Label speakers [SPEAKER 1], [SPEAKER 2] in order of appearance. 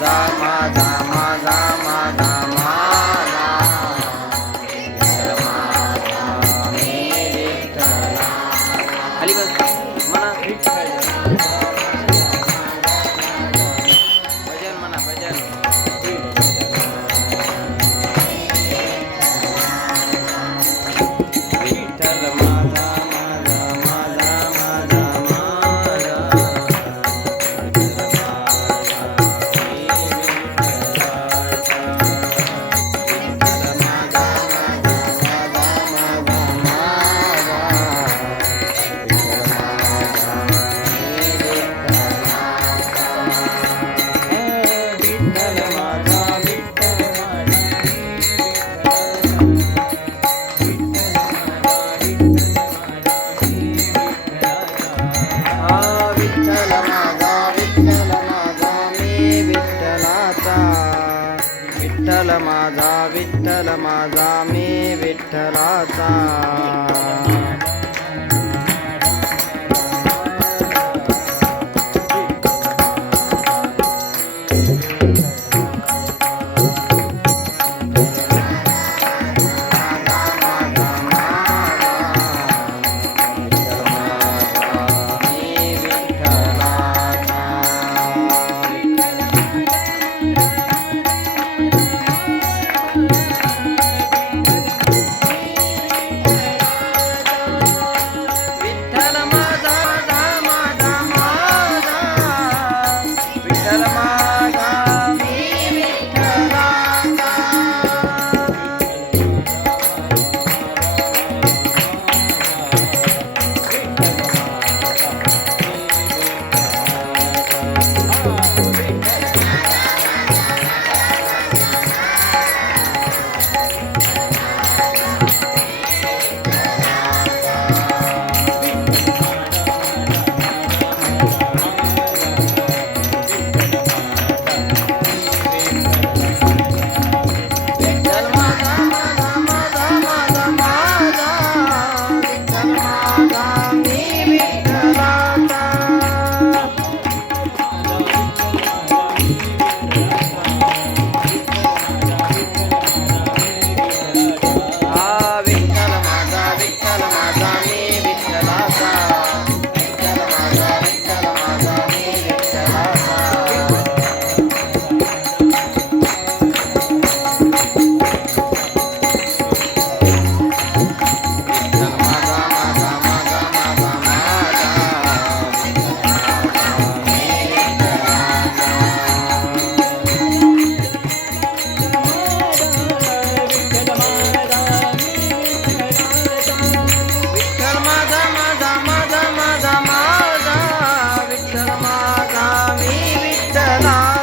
[SPEAKER 1] Maza, da. Maza. Vitthal माझा मी विठ्ठलाचा. 拜